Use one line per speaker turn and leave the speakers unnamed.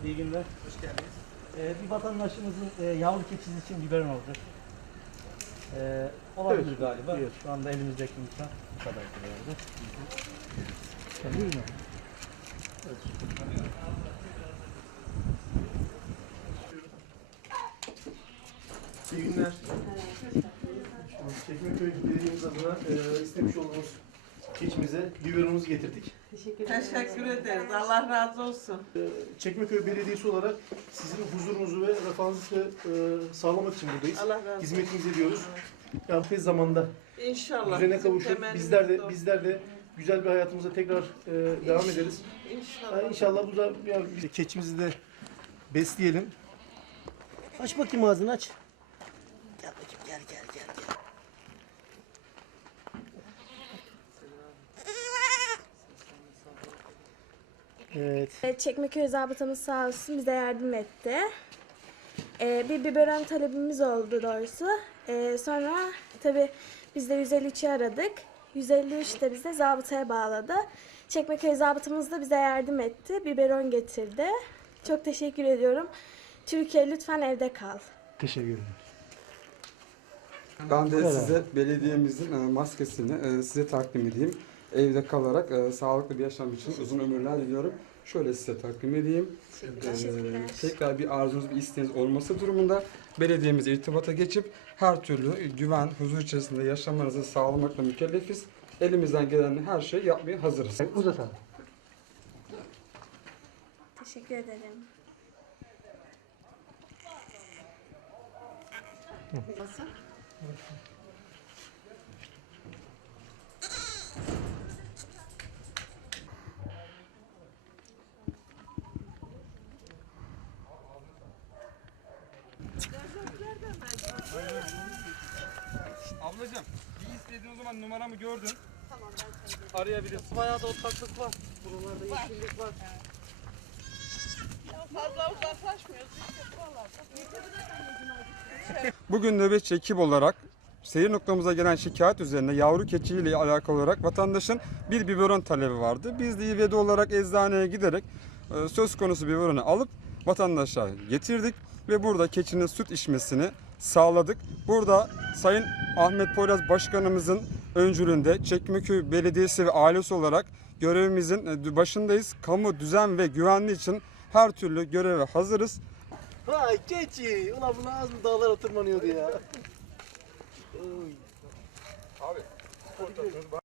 İyi günler.
Hoş geldiniz.
Bir vatandaşımızın yavru keçisi için biberon olacak. Olabilir
Evet,
galiba.
evet.
Şu anda elimizdeki imkan bu kadar herhalde. Buyurun.
İyi günler. Çekmeköy Belediye'miz adına istemiş olduğumuz keçimize biberonumuzu getirdik.
Teşekkür ederiz. Allah razı olsun.
Çekmeköy Belediyesi olarak sizin huzurunuzu ve refahınızı sağlamak için buradayız.
Allah razı olsun.
Hizmetinizi ediyoruz. Yani tez zamanda
İnşallah.
düzene
bizim
kavuşup
temennimiz
bizler de güzel bir hayatımıza tekrar devam ederiz.
İnşallah.
İnşallah bu da keçimizi de besleyelim. Aç bakayım ağzını aç. Gel bakayım gel. Evet.
Çekmeköy zabıtamız sağ olsun bize yardım etti. Bir biberon talebimiz oldu doğrusu. Sonra tabii biz de 153'ü aradık. 153 de bize zabıtaya bağladı. Çekmeköy zabıtamız da bize yardım etti. Biberon getirdi. Çok teşekkür ediyorum. Türkiye lütfen evde kal.
Teşekkür ederim.
Ben de size belediyemizin maskesini size takdim edeyim. Evde kalarak sağlıklı bir yaşam için uzun ömürler diliyorum. Şöyle size takdim edeyim.
Teşekkürler.
Tekrar bir arzunuz, bir isteğiniz olması durumunda belediyemize irtibata geçip her türlü güven, huzur içerisinde yaşamanızı sağlamakla mükellefiz. Elimizden gelen her şeyi yapmaya hazırız.
Uzatalım.
Teşekkür ederim.
Ablacığım, bir istediğin o zaman numaramı gördün. Tamam, ben arayabilirsin.
Bayağı da otlaklık var. Buralarda yeşillik var.
Fazla uzaklaşmıyoruz. İşte buralarda.
Bugün nöbetçi ekip olarak seyir noktamıza gelen şikayet üzerine yavru keçiyle alakalı olarak vatandaşın bir biberon talebi vardı. Biz de İVD olarak eczaneye giderek söz konusu biberonu alıp vatandaşa getirdik ve burada keçinin süt içmesini sağladık. Burada Sayın Ahmet Poyraz Başkanımızın öncülüğünde Çekmeköy Belediyesi ve ailesi olarak görevimizin başındayız. Kamu düzen ve güvenliği için her türlü göreve hazırız.
Vay keçi! Ulan bu az mı dağlara tırmanıyordu ya?
Abi,